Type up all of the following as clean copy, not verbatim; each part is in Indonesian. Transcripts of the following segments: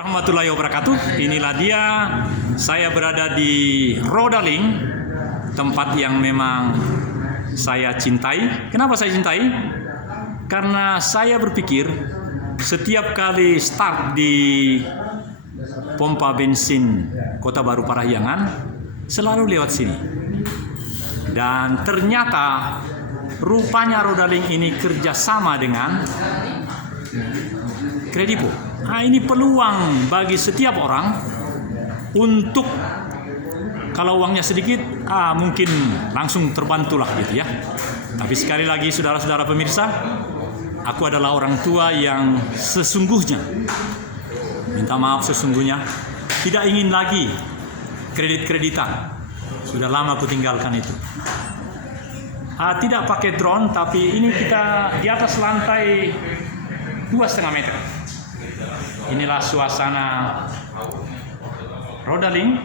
Warahmatullahi wabarakatuh. Inilah dia, saya berada di Rodaling, tempat yang memang saya cintai. Kenapa saya cintai? Karena saya berpikir setiap kali start di pompa bensin Kota Baru Parahyangan selalu lewat sini. Dan ternyata rupanya Rodaling ini kerjasama dengan Kredipo. Nah, ini peluang bagi setiap orang untuk kalau uangnya sedikit, mungkin langsung terbantulah gitu ya. Tapi sekali lagi saudara-saudara pemirsa, aku adalah orang tua yang sesungguhnya, minta maaf sesungguhnya, tidak ingin lagi kredit-kreditan. Sudah lama aku tinggalkan itu. Tidak pakai drone, tapi ini kita di atas lantai 2,5 meter. Inilah suasana Rodaling.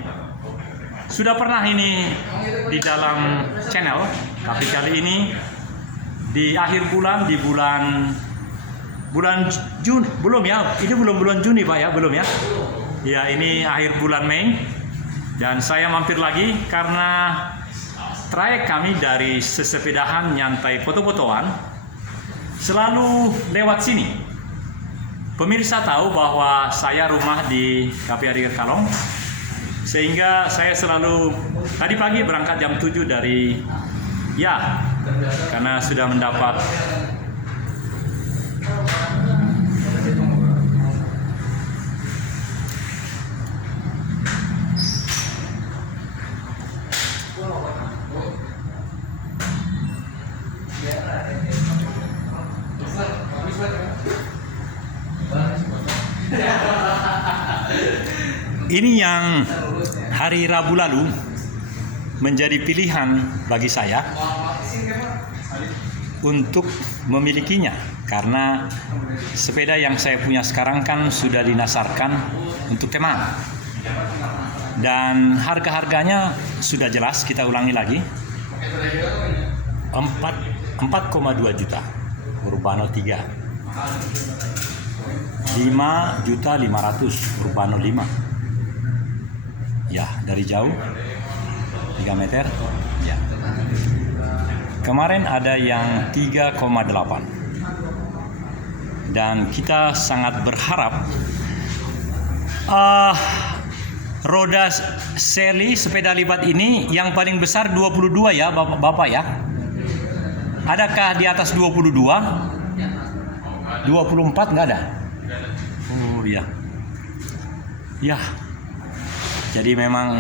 Sudah pernah ini di dalam channel, tapi kali ini di akhir bulan, di bulan Juni, belum ya? Ini belum bulan Juni Pak ya, belum ya? Ya, ini akhir bulan Mei. Dan saya mampir lagi karena trayek kami dari sesepedahan nyantai foto-fotoan selalu lewat sini. Pemirsa tahu bahwa saya rumah di KPRI Kalong, sehingga saya selalu tadi pagi berangkat jam 7 dari karena sudah mendapat ini yang hari Rabu lalu menjadi pilihan bagi saya untuk memilikinya, karena sepeda yang saya punya sekarang kan sudah dinasarkan untuk teman, dan harga-harganya sudah jelas. Kita ulangi lagi, 4,2 juta Urbano 3, 5.500.000 Urbano 5. Ya, dari jauh 3 meter ya. Kemarin ada yang 3,8. Dan kita sangat berharap roda seli sepeda lipat ini yang paling besar 22 ya Bapak ya. Adakah di atas 22? 24 nggak ada? Oh iya. Ya. Jadi memang,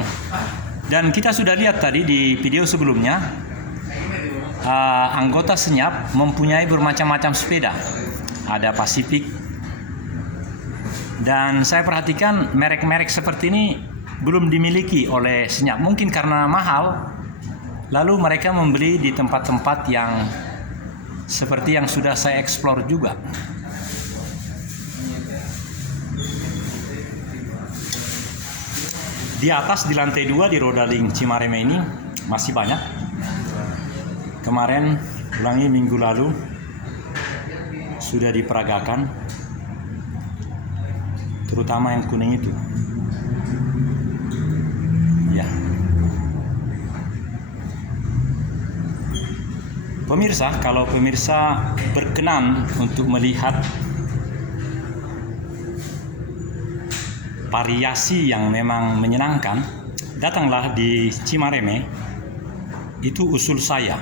dan kita sudah lihat tadi di video sebelumnya, anggota Senyap mempunyai bermacam-macam sepeda. Ada Pacific, dan saya perhatikan merek-merek seperti ini belum dimiliki oleh Senyap. Mungkin karena mahal, lalu mereka membeli di tempat-tempat yang seperti yang sudah saya explore juga. Di atas di lantai 2 di Rodaling Cimareme ini masih banyak. Kemarin ulangi minggu lalu sudah diperagakan, terutama yang kuning itu. Ya. Pemirsa, kalau pemirsa berkenan untuk melihat variasi yang memang menyenangkan, datanglah di Cimareme. Itu usul saya.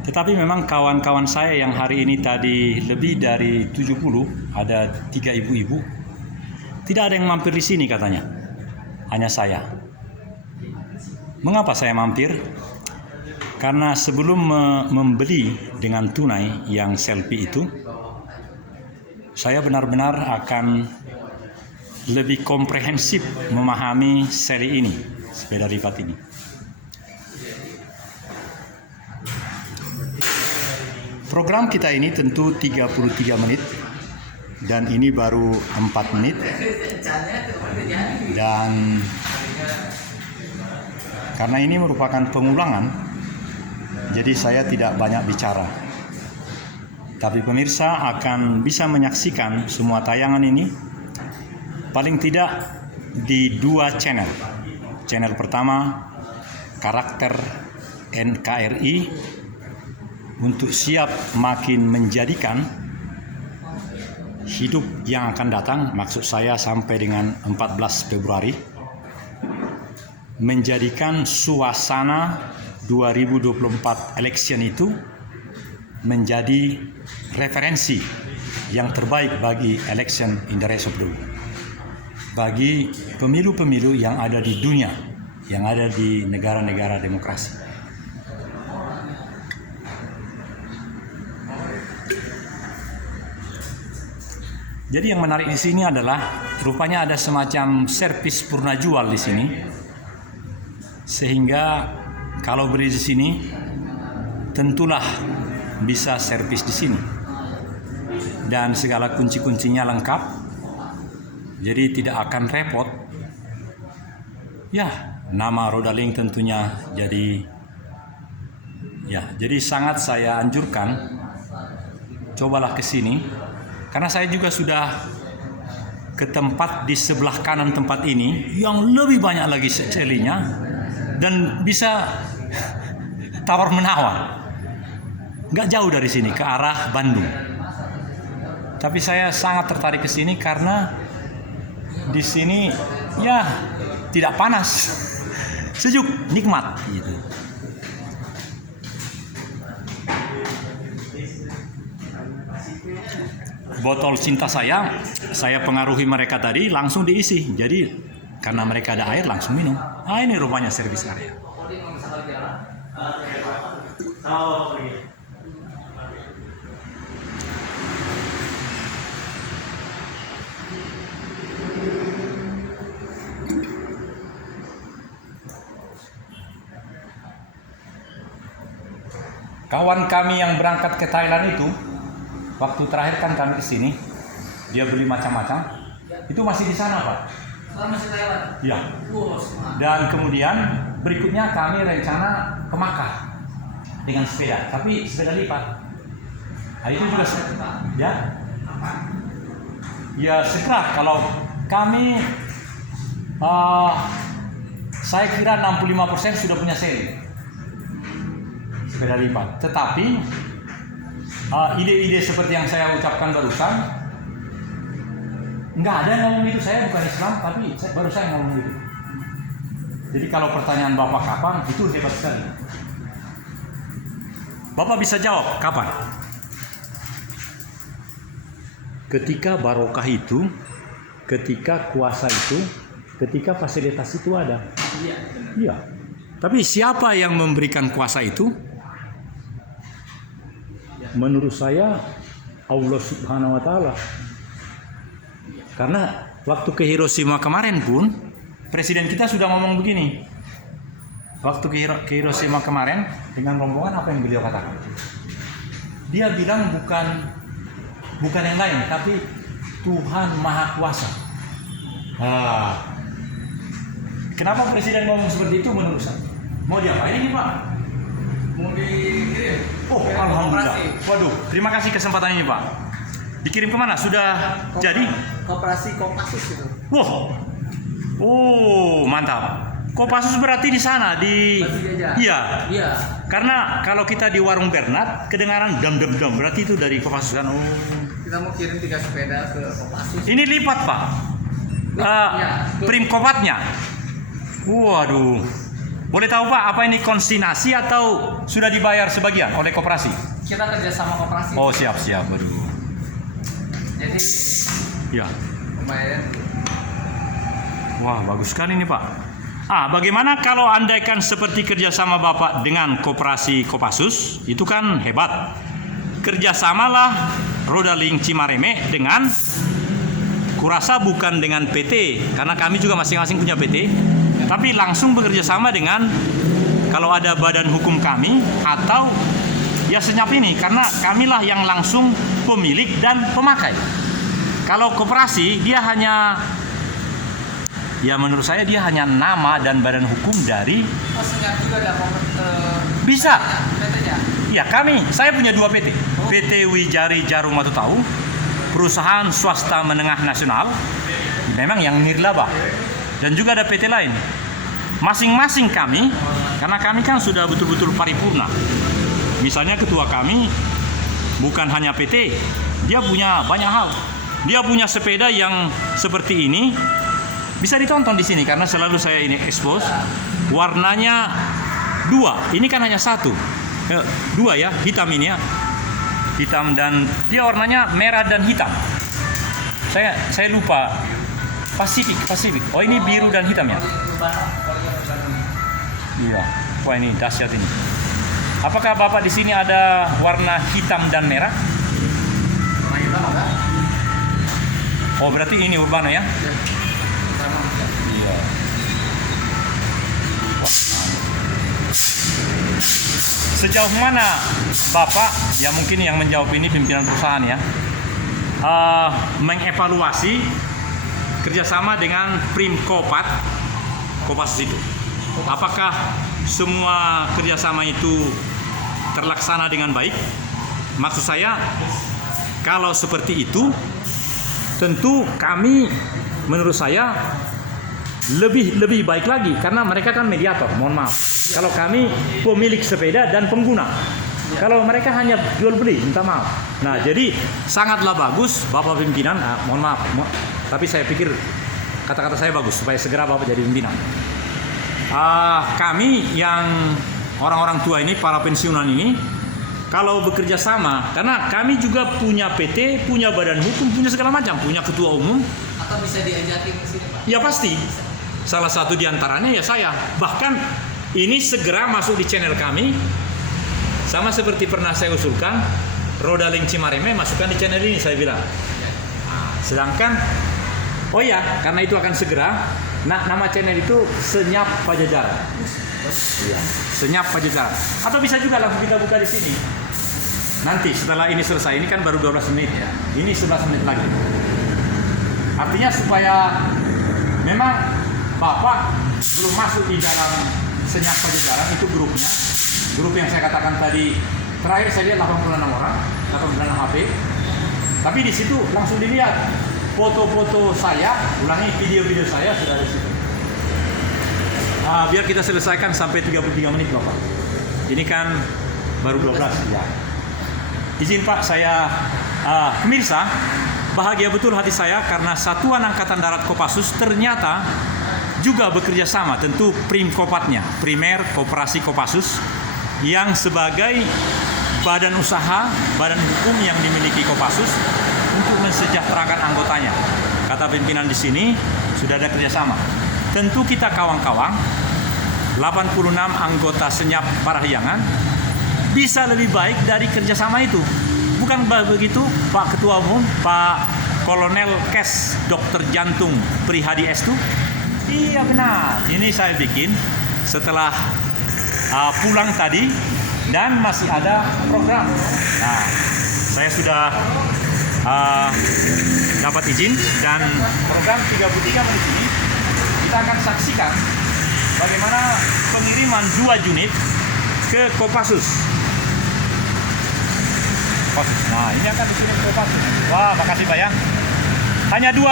Tetapi memang kawan-kawan saya yang hari ini tadi lebih dari 70, ada 3 ibu-ibu, tidak ada yang mampir di sini katanya. Hanya saya. Mengapa saya mampir? Karena sebelum membeli dengan tunai yang selfie itu, saya benar-benar akan lebih komprehensif memahami seri ini, sepeda lipat ini. Program kita ini tentu 33 menit, dan ini baru 4 menit. Dan karena ini merupakan pengulangan, jadi saya tidak banyak bicara. Tapi pemirsa akan bisa menyaksikan semua tayangan ini paling tidak di 2 channel. Channel pertama, karakter NKRI untuk siap makin menjadikan hidup yang akan datang, maksud saya sampai dengan 14 Februari, menjadikan suasana 2024 election itu menjadi referensi yang terbaik bagi election in the rest of the world, bagi pemilu-pemilu yang ada di dunia, yang ada di negara-negara demokrasi. Jadi yang menarik di sini adalah rupanya ada semacam servis purna jual di sini, sehingga kalau beli di sini tentulah bisa servis di sini dan segala kunci-kuncinya lengkap, jadi tidak akan repot. Ya, nama Rodalink tentunya jadi sangat saya anjurkan cobalah ke sini. Karena saya juga sudah ke tempat di sebelah kanan tempat ini yang lebih banyak lagi selinya dan bisa tawar-menawar. Nggak jauh dari sini ke arah Bandung. Tapi saya sangat tertarik ke sini karena di sini ya tidak panas, sejuk, nikmat gitu. Botol cinta saya pengaruhi mereka tadi langsung diisi. Jadi karena mereka ada air langsung minum. Ah, ini rupanya servis area. Kawan kami yang berangkat ke Thailand itu, waktu terakhir kan kami ke sini, dia beli macam-macam. Itu masih di sana, Pak? Masih Thailand? Iya. Dan kemudian berikutnya kami rencana ke Makkah dengan sepeda, tapi sepeda lipat. Nah, itu juga ya. Ya segera kalau kami saya kira 65% sudah punya seri sepeda lipat. Tetapi ide-ide seperti yang saya ucapkan barusan, nggak ada yang ngomong itu. Saya bukan Islam, tapi baru saya ngomong itu. Jadi kalau pertanyaan Bapak kapan, itu hebat sekali. Bapak bisa jawab kapan? Ketika barokah itu, ketika kuasa itu, ketika fasilitas itu ada. Iya. Tapi siapa yang memberikan kuasa itu? Menurut saya Allah Subhanahu wa Ta'ala. Karena waktu ke Hiroshima kemarin pun presiden kita sudah ngomong begini. Waktu ke Hiroshima kemarin dengan rombongan, apa yang beliau katakan? Dia bilang bukan yang lain, tapi Tuhan Maha Kuasa. Kenapa presiden ngomong seperti itu menurut saya? Mau diapain ini, Pak? Mau dikirim? Oh, alhamdulillah. Waduh, terima kasih kesempatan ini, Pak. Dikirim kemana? Sudah jadi? Koperasi Kopassus itu. Wow. Oh, mantap. Kopassus berarti di sana di Iya. Iya. Karena kalau kita di warung Bernat kedengaran dam, berarti itu dari Kopassus kan. Oh. Kita mau kirim 3 sepeda ke Kopassus. Ini lipat, Pak. Prim kopatnya. Waduh. Boleh tahu, Pak, apa ini konsignasi atau sudah dibayar sebagian oleh koperasi? Kita kerja sama koperasi. Oh, siap. Waduh. Jadi ya. pembayaran. Wah, bagus sekali nih, Pak. Bagaimana kalau andaikan seperti kerjasama Bapak dengan koperasi Kopassus, itu kan hebat. Kerjasamalah Rodalink Cimareme dengan, kurasa bukan dengan PT, karena kami juga masing-masing punya PT, tapi langsung bekerja sama dengan, kalau ada badan hukum kami, atau ya senyap ini, karena kamilah yang langsung pemilik dan pemakai. Kalau koperasi, dia hanya, ya menurut saya dia hanya nama dan badan hukum dari. Oh, senyap juga ada bisa. PT-nya? Ya, saya punya 2 PT. PT Wijari Jarum Matutahu, perusahaan swasta menengah nasional memang yang nirlaba. Dan juga ada PT lain. Masing-masing kami, karena kami kan sudah betul-betul paripurna. Misalnya ketua kami bukan hanya PT, dia punya banyak hal. Dia punya sepeda yang seperti ini, bisa ditonton di sini karena selalu saya ini expose. Warnanya dua, ini kan hanya satu, dua ya, hitam ini ya, hitam dan dia warnanya merah dan hitam. Saya lupa. Pasifik. Oh ini biru dan hitam ya? Iya. Wah ini dahsyat ini. Apakah Bapak di sini ada warna hitam dan merah? Oh berarti ini Urbana ya? Iya. Sejauh mana Bapak, ya mungkin yang menjawab ini pimpinan perusahaan ya, mengevaluasi kerjasama dengan Prim Kopassus itu? Apakah semua kerjasama itu terlaksana dengan baik? Maksud saya, kalau seperti itu, tentu kami, menurut saya, lebih baik lagi karena mereka kan mediator. Mohon maaf, kalau kami pemilik sepeda dan pengguna, kalau mereka hanya jual beli, minta maaf. Nah, jadi sangatlah bagus Bapak pimpinan. Mohon maaf, tapi saya pikir kata-kata saya bagus supaya segera Bapak jadi pimpinan. Kami yang orang-orang tua ini, para pensiunan ini, kalau bekerja sama, karena kami juga punya PT, punya badan hukum, punya segala macam, punya ketua umum. Atau bisa diajakin ke sini, Pak? Ya pasti. Salah satu diantaranya ya saya. Bahkan ini segera masuk di channel kami. Sama seperti pernah saya usulkan, Roda Link Cimareme masukkan di channel ini, saya bilang. Sedangkan, oh ya, karena itu akan segera. Nah, nama channel itu Senyap Pajajaran. Iya, Senyap Pajajaran. Atau bisa juga langsung kita buka di sini. Nanti setelah ini selesai, ini kan baru 12 menit ya. Ini 11 menit lagi. Artinya supaya memang Bapak belum masuk di dalam Senyap Pajajaran, itu grupnya. Grup yang saya katakan tadi, terakhir saya lihat 86 orang, 86 HP. Tapi di situ langsung dilihat foto-foto saya, ulangi video-video saya sudah ada di situ. Biar kita selesaikan sampai 33 menit Bapak. Ini kan baru 12 ya. Izin Pak, saya pemirsa, bahagia betul hati saya karena Satuan Angkatan Darat Kopassus ternyata juga bekerja sama, tentu Primkopatnya, Primer Koperasi Kopassus, yang sebagai badan usaha, badan hukum yang dimiliki Kopassus untuk mensejahterakan anggotanya. Kata pimpinan di sini sudah ada kerjasama. Tentu kita kawan-kawan, 86 anggota Senyap Parahyangan bisa lebih baik dari kerjasama itu. Bukan begitu Pak Ketua Umum, Pak Kolonel Kes Dokter Jantung Prihadi Estu? Iya benar. Ini saya bikin setelah pulang tadi dan masih ada program. Nah, saya sudah dapat izin dan program 33 menit ini kita akan saksikan bagaimana pengiriman 2 unit ke Kopassus. Nah, ini akan dikirim ke Kopassus. Wah, makasih Pak ya. Hanya 2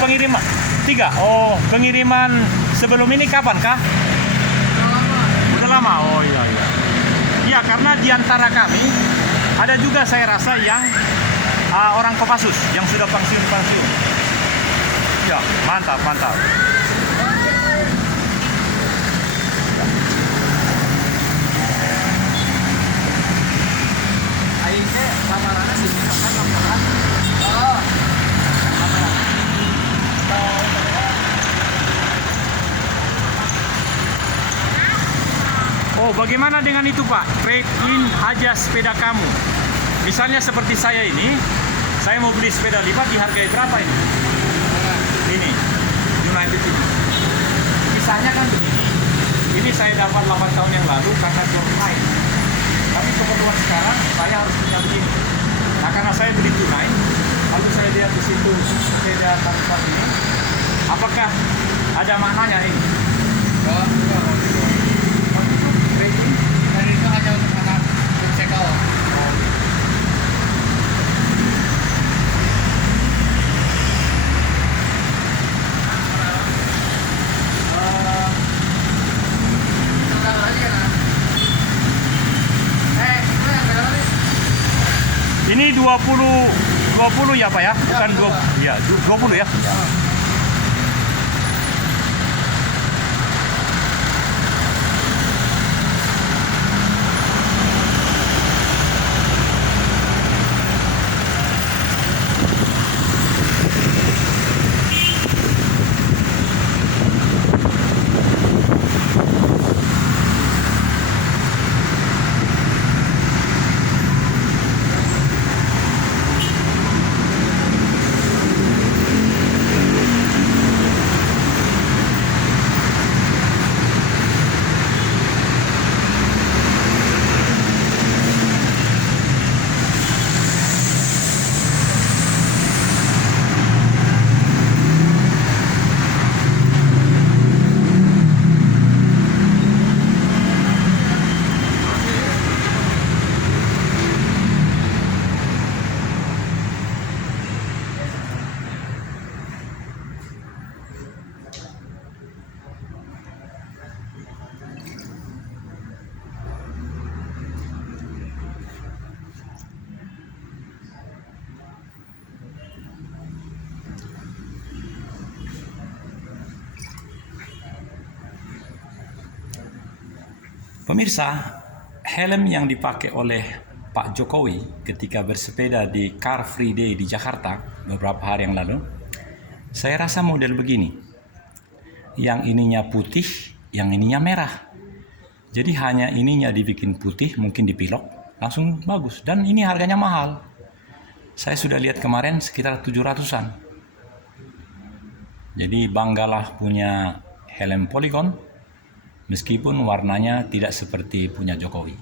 pengiriman. 3. Oh, pengiriman sebelum ini kapan kah? Udah lama. Oh iya. Ya, karena di antara kami ada juga saya rasa yang orang Kopassus yang sudah pensiun. Ya, mantap. Akhirnya kamarana sih, kan kamarana. Oh, bagaimana dengan itu Pak? Trade-in aja sepeda kamu. Misalnya seperti saya ini, saya mau beli sepeda lipat dihargai berapa ini? Ini, United ini. Kisahnya kan begini. Ini saya dapat 8 tahun yang lalu karena job lain. Tapi kebetulan sekarang saya harus punya begini. Nah, karena saya beli tunai, lalu saya lihat di situ sepeda lipat ini. Apakah ada maknanya ini? Dan itu hanya untuk anak bersekol. 20 ya Pak ya? Bukan 20 ya, 20 ya. Pemirsa, helm yang dipakai oleh Pak Jokowi ketika bersepeda di Car Free Day di Jakarta beberapa hari yang lalu, saya rasa model begini. Yang ininya putih, yang ininya merah. Jadi hanya ininya dibikin putih, mungkin dipilok, langsung bagus. Dan ini harganya mahal. Saya sudah lihat kemarin sekitar 700-an. Jadi banggalah punya helm Polygon. Meskipun warnanya tidak seperti punya Jokowi.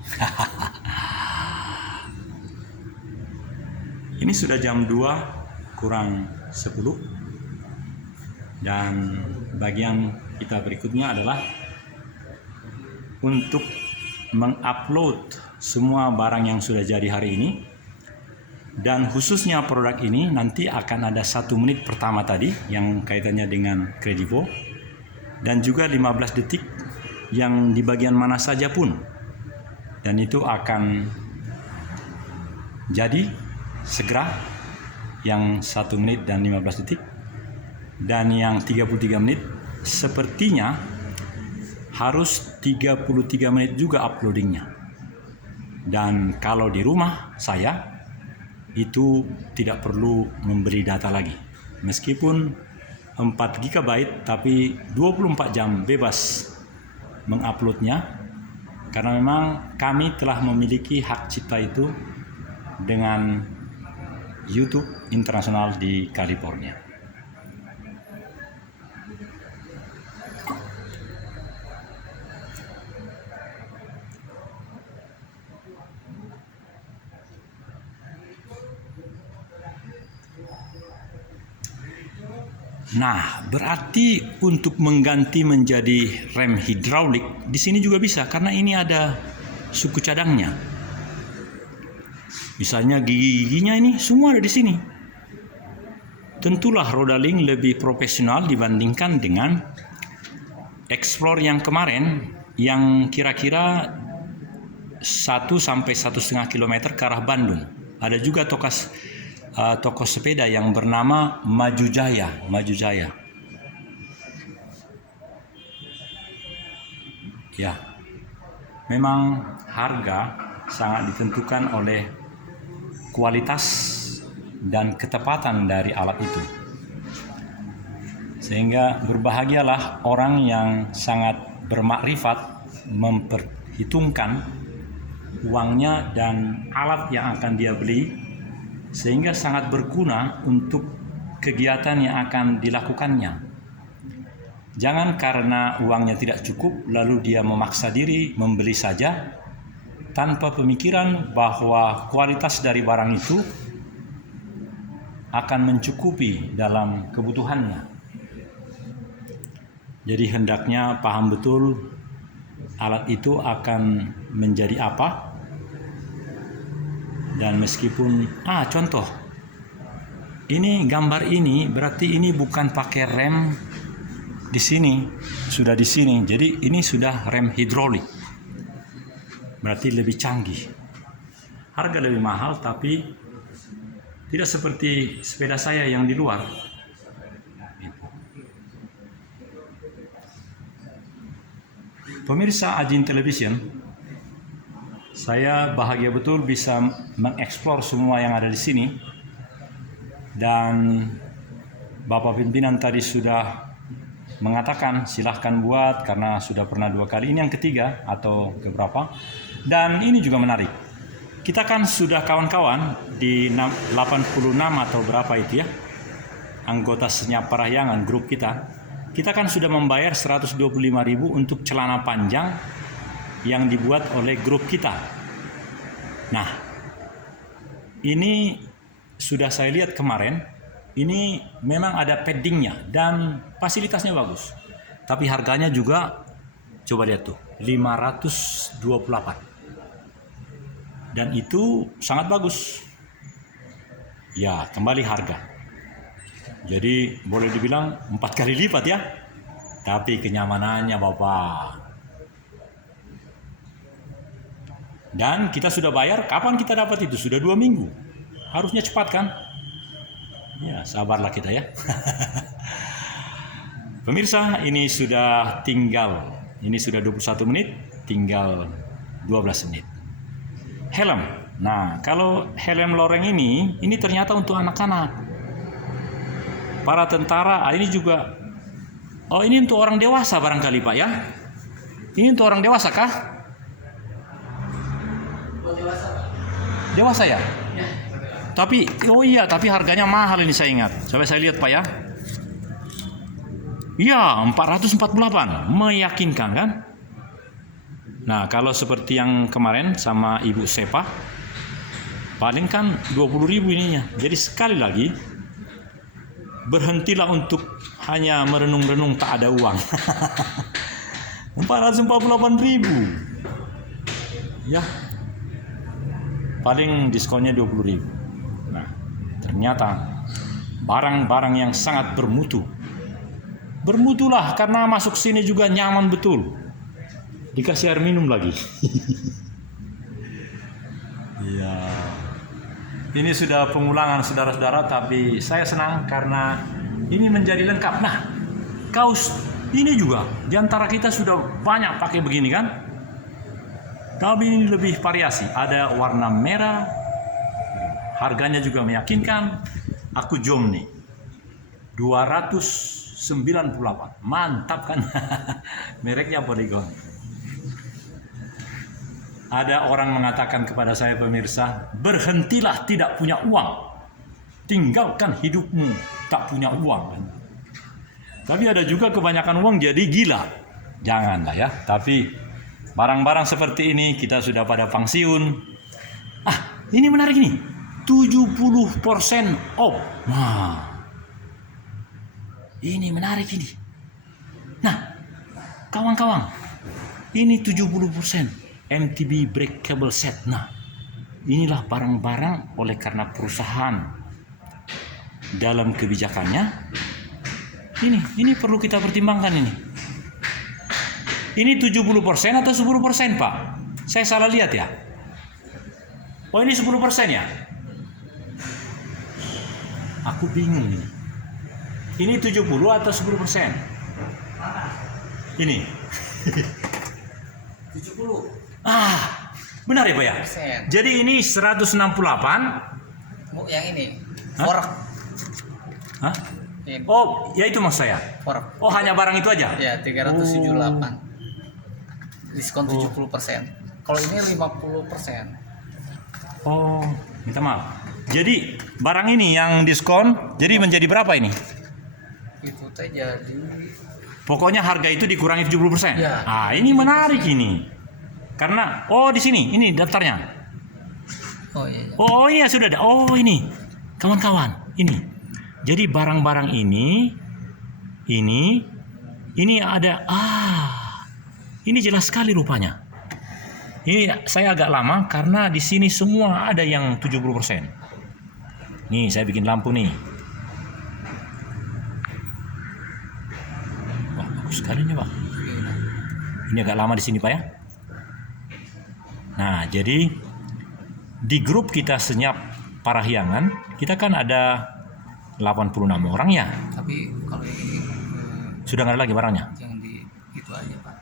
Ini sudah jam 2 kurang 10. Dan bagian kita berikutnya adalah untuk mengupload semua barang yang sudah jadi hari ini. Dan khususnya produk ini nanti akan ada 1 menit pertama tadi yang kaitannya dengan Kredivo. Dan juga 15 detik yang di bagian mana saja pun, dan itu akan jadi segera yang 1 menit dan 15 detik, dan yang 33 menit sepertinya harus 33 menit juga uploadingnya. Dan kalau di rumah saya itu tidak perlu membeli data lagi, meskipun 4 GB tapi 24 jam bebas menguploadnya, karena memang kami telah memiliki hak cipta itu dengan YouTube internasional di California. Nah, berarti untuk mengganti menjadi rem hidraulik di sini juga bisa, karena ini ada suku cadangnya. Misalnya gigi-giginya ini semua ada di sini. Tentulah Rodaling lebih profesional dibandingkan dengan Explore yang kemarin yang kira-kira 1 sampai 1,5 km ke arah Bandung. Ada juga toko sepeda yang bernama Maju Jaya. Ya, memang harga sangat ditentukan oleh kualitas dan ketepatan dari alat itu. Sehingga berbahagialah orang yang sangat bermakrifat memperhitungkan uangnya dan alat yang akan dia beli, sehingga sangat berguna untuk kegiatan yang akan dilakukannya. Jangan karena uangnya tidak cukup lalu dia memaksa diri membeli saja tanpa pemikiran bahwa kualitas dari barang itu akan mencukupi dalam kebutuhannya. Jadi hendaknya paham betul alat itu akan menjadi apa. Dan meskipun, contoh, ini gambar ini berarti ini bukan pakai rem di sini, sudah di sini. Jadi ini sudah rem hidrolik, berarti lebih canggih. Harga lebih mahal tapi Tidak seperti sepeda saya yang di luar. Gitu. Pemirsa Ajin Television, saya bahagia betul bisa mengeksplor semua yang ada di sini. Dan Bapak pimpinan tadi sudah mengatakan silahkan buat karena sudah pernah 2 kali. Ini yang ketiga atau keberapa. Dan ini juga menarik. Kita kan sudah kawan-kawan di 86 atau berapa itu ya. Anggota Senyap Parahyangan grup kita. Kita kan sudah membayar 125.000 untuk celana panjang yang dibuat oleh grup kita. Nah, ini sudah saya lihat kemarin, ini memang ada paddingnya dan fasilitasnya bagus. Tapi harganya juga, coba lihat tuh, 528. Dan itu sangat bagus. Ya, kembali harga. Jadi boleh dibilang 4 kali lipat ya. Tapi kenyamanannya Bapak. Dan kita sudah bayar, kapan kita dapat itu? Sudah 2 minggu. Harusnya cepat kan? Ya, sabarlah kita ya. Pemirsa, ini sudah 21 menit, tinggal 12 menit. Helm. Nah, kalau helm loreng ini ternyata untuk anak-anak. Para tentara, ini juga. Oh, ini untuk orang dewasa barangkali Pak ya? Ini untuk orang dewasa kah? Dewasa ya? Tapi, oh iya, tapi harganya mahal ini saya ingat. Coba saya lihat Pak ya. Iya, 448. Meyakinkan kan? Nah, kalau seperti yang kemarin sama Ibu Sepa, paling kan 20.000 ininya. Jadi sekali lagi, berhentilah untuk hanya merenung-renung tak ada uang. 448.000. Ya. Paling diskonnya 20.000. Nah, ternyata barang-barang yang sangat bermutu. Bermutulah karena masuk sini juga nyaman betul. Dikasih air minum lagi. Iya. Ini sudah pengulangan saudara-saudara, tapi saya senang karena ini menjadi lengkap. Nah, kaos ini juga di antara kita sudah banyak pakai begini kan? Tapi ini lebih variasi. Ada warna merah, harganya juga meyakinkan. Aku jom nih, 298. Mantap kan? Mereknya Polygon. Ada orang mengatakan kepada saya pemirsa, berhentilah tidak punya uang. Tinggalkan hidupmu tak punya uang. Tapi ada juga kebanyakan uang jadi gila. Janganlah ya. Tapi barang-barang seperti ini kita sudah pada pensiun. Ah, ini menarik nih. 70% off. Nah, ini menarik ini. Nah, kawan-kawan, ini 70%. MTB brake cable set. Nah, inilah barang-barang oleh karena perusahaan dalam kebijakannya. Ini perlu kita pertimbangkan ini. Ini 70% atau 10% Pak? Saya salah lihat ya? Oh, ini 10% ya? Aku bingung ini. Ini 70 atau 10%? Ini. 70. Ah, benar ya Pak ya? Persen. Jadi ini 168. Yang ini. Hah? Fork. Hah? Ini. Oh, ya itu maksud saya. Fork. Oh, hanya barang itu aja? Ya, 378. Diskon 70%. Kalau ini 50%. Oh, minta maaf. Jadi barang ini yang diskon, jadi menjadi berapa ini? Itu teh jadi Pokoknya harga itu dikurangi 70%. Ya. Ah, ini menarik ini. Karena di sini, ini daftarnya. oh iya. Oh iya sudah ada. Oh ini, kawan-kawan, ini. Jadi barang-barang ini ada. Ini jelas sekali rupanya. Ini saya agak lama karena di sini semua ada yang 70%. Nih saya bikin lampu nih. Wah, bagus sekali nih Pak. Ini agak lama di sini Pak ya. Nah, jadi di grup kita Senyap Parahyangan kita kan ada 86 orang ya. Tapi kalau yang ini Sudah nggak ada lagi barangnya? yang di itu aja Pak.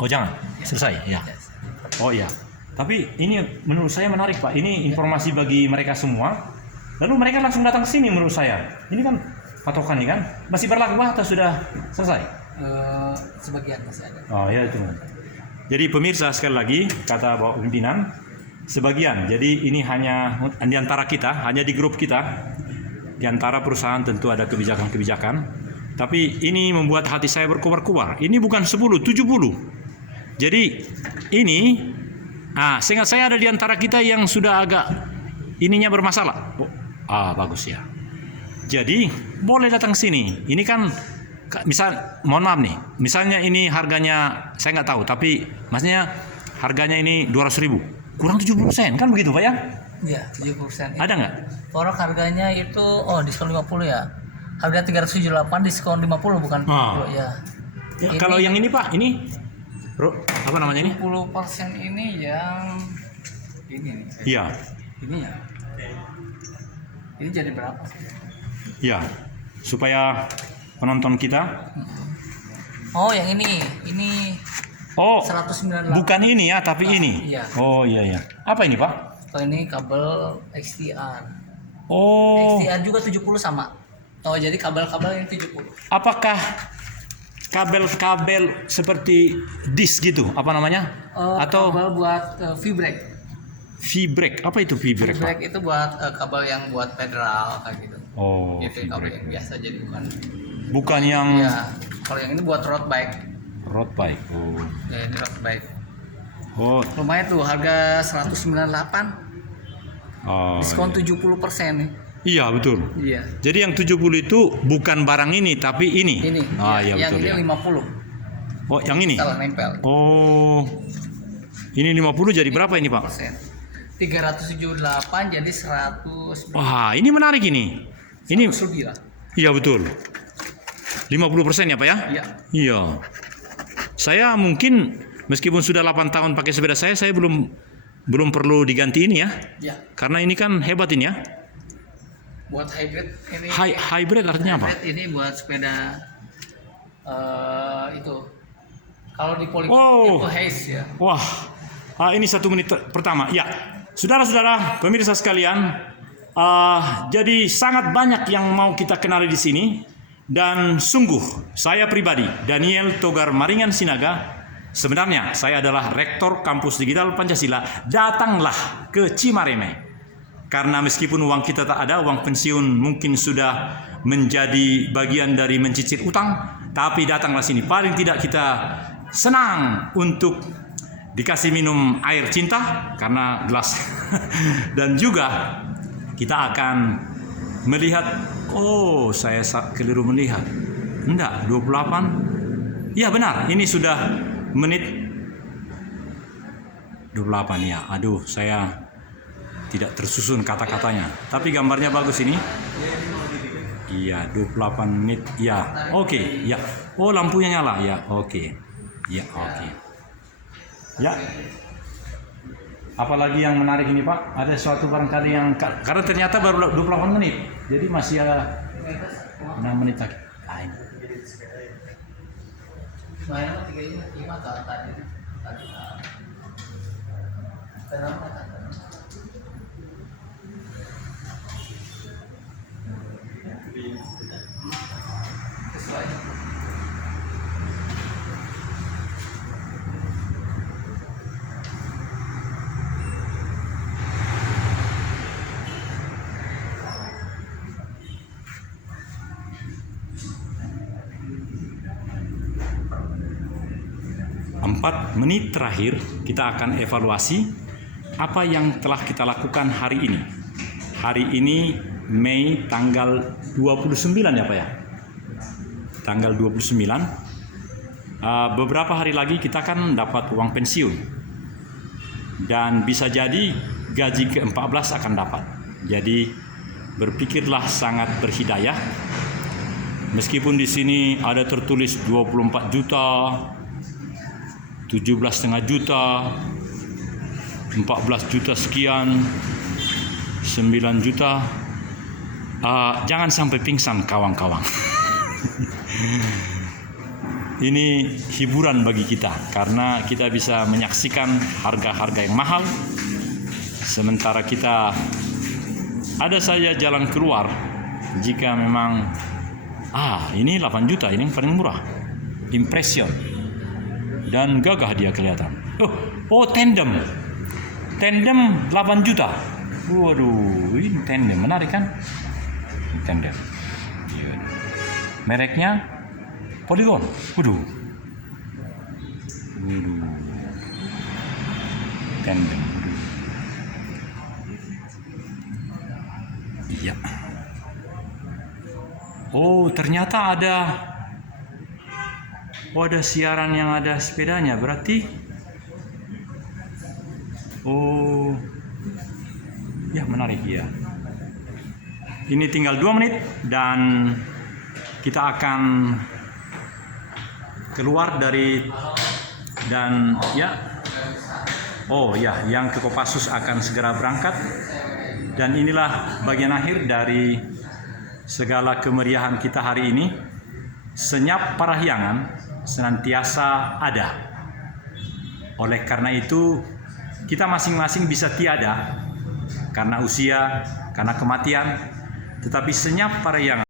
Oh jangan, selesai ya. Oh iya. Tapi ini menurut saya menarik Pak. Ini informasi bagi mereka semua. Lalu mereka langsung datang ke sini menurut saya. Ini kan patokan ini kan masih berlaku atau sudah selesai? Sebagian masih ada. Oh ya itu. Jadi pemirsa sekali lagi kata Bapak pimpinan sebagian. Jadi ini hanya di antara kita, hanya di grup kita. Di antara perusahaan tentu ada kebijakan-kebijakan. Tapi ini membuat hati saya berkobar-kobar. Ini bukan 10, 70. Jadi ini seingat saya ada di antara kita yang sudah agak ininya bermasalah. Bagus ya. Jadi boleh datang sini. Ini kan mohon maaf nih. Misalnya ini harganya saya nggak tahu, tapi maksudnya harganya ini 200.000. Kurang 70% kan begitu Pak ya? Iya, 70%. Ada nggak? Porok harganya itu diskon 50 ya. Harga 378 diskon 50 bukan 50 ya. Kalau yang ini Pak, ini apa namanya ini? 10% ini yang ini nih. Iya. Ini ya. Ini jadi berapa sih? Iya. Supaya penonton kita. Oh, yang ini. Ini Oh, 198. bukan ini ya, tapi ini. Iya. Oh iya. Apa ini Pak? Oh, ini kabel XTR. Oh. XTR juga 70 sama. Oh, jadi kabel-kabel yang 70. Apakah kabel-kabel seperti disk gitu? Apa namanya? Atau kabel buat V-brake. V-brake? Apa itu V-brake Pak? V-brake itu buat kabel yang buat federal kayak gitu. Oh, Itu kabel V-brake. yang biasa jadi Bukan yang ya. Kalau yang ini buat road bike. road bike. Oh. Ya, ini road bike. Oh. Lumayan tuh harga 198. Diskon 70% nih. Iya betul. Iya. Jadi yang 70 itu bukan barang ini tapi ini. Ini. Iya yang betul. ini Ya. 50. Oh, yang ini. Salah nempel. Oh. Ini 50 jadi berapa ini, Pak? 378 jadi 100. Wah, ini menarik ini. Ini lebih lah. iya betul. 50% ya, Pak ya? Iya. Iya. Saya mungkin meskipun sudah 8 tahun pakai sepeda saya belum perlu diganti ini ya. Iya. Karena ini kan hebat ini ya. Buat hybrid ini. Hybrid artinya apa? Hybrid ini buat sepeda itu. Kalau di Polygon Wow. itu haze ya. Wah, ini 1 menit pertama. Ya, saudara-saudara, pemirsa sekalian, jadi sangat banyak yang mau kita kenali di sini. Dan sungguh, saya pribadi, Daniel Togar Maringan Sinaga, sebenarnya saya adalah Rektor Kampus Digital Pancasila. Datanglah ke Cimareme. Karena meskipun uang kita tak ada, uang pensiun mungkin sudah menjadi bagian dari mencicil utang, tapi datanglah sini. Paling tidak kita senang untuk dikasih minum air cinta karena gelas. Dan juga kita akan melihat, oh saya keliru melihat. Enggak, 28. Iya benar, ini sudah menit 28 ya. Aduh, saya tidak tersusun kata-katanya. Tapi gambarnya bagus ini. Iya, 28 menit. Ya, oke. Ya. Oh, lampunya nyala. Ya, oke. Ya, oke. Ya. Apalagi yang menarik ini, Pak? Ada suatu barangkali yang karena ternyata baru 28 menit. Jadi masih ada 6 menit lagi. Lain. Bayarnya 35 tadi. Empat menit terakhir kita akan evaluasi apa yang telah kita lakukan hari ini. Hari ini Mei tanggal 29 ya Pak ya? Tanggal 29. Beberapa hari lagi kita akan dapat uang pensiun. Dan bisa jadi gaji ke-14 akan dapat. Jadi berpikirlah sangat berhidayah. Meskipun di sini ada tertulis 24 juta, 17,5 juta, 14 juta sekian. 9 juta. Jangan sampai pingsan kawan-kawan. Ini hiburan bagi kita karena kita bisa menyaksikan harga-harga yang mahal. Sementara kita ada saja jalan keluar jika memang ini 8 juta, ini yang paling murah. Impression. Dan gagah dia kelihatan. Tandem. Tandem 8 juta. Waduh, ini tandem menarik kan? Tandem. Mereknya Polygon. Waduh. Tandem. Iya. Ternyata ada siaran yang ada sepedanya. Berarti ya menarik ya. Ini tinggal 2 menit dan kita akan keluar dari dan yang ke Kopassus akan segera berangkat. Dan inilah bagian akhir dari segala kemeriahan kita hari ini. Senyap Parahyangan senantiasa ada. Oleh karena itu, kita masing-masing bisa tiada karena usia, karena kematian, tetapi senyap Parahyangan